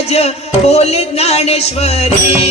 राज बोल ज्ञानेश्वरी.